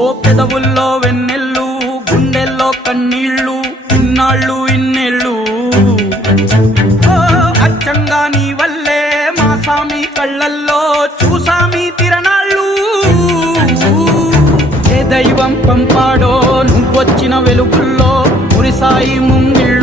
ఓ పెదవుల్లో వెన్నెల్లు గుండెల్లో కన్నీళ్ళు ఇన్నాళ్ళు ఇన్నేళ్ళు అచ్చంగా నీ వల్లే మా సామి కళ్ళల్లో చూసామి తిరణాళ్ళు ఏ దైవం పంపాడో నువ్వొచ్చిన వెలుగుల్లో మురిసాయి ముంగిళ్ళు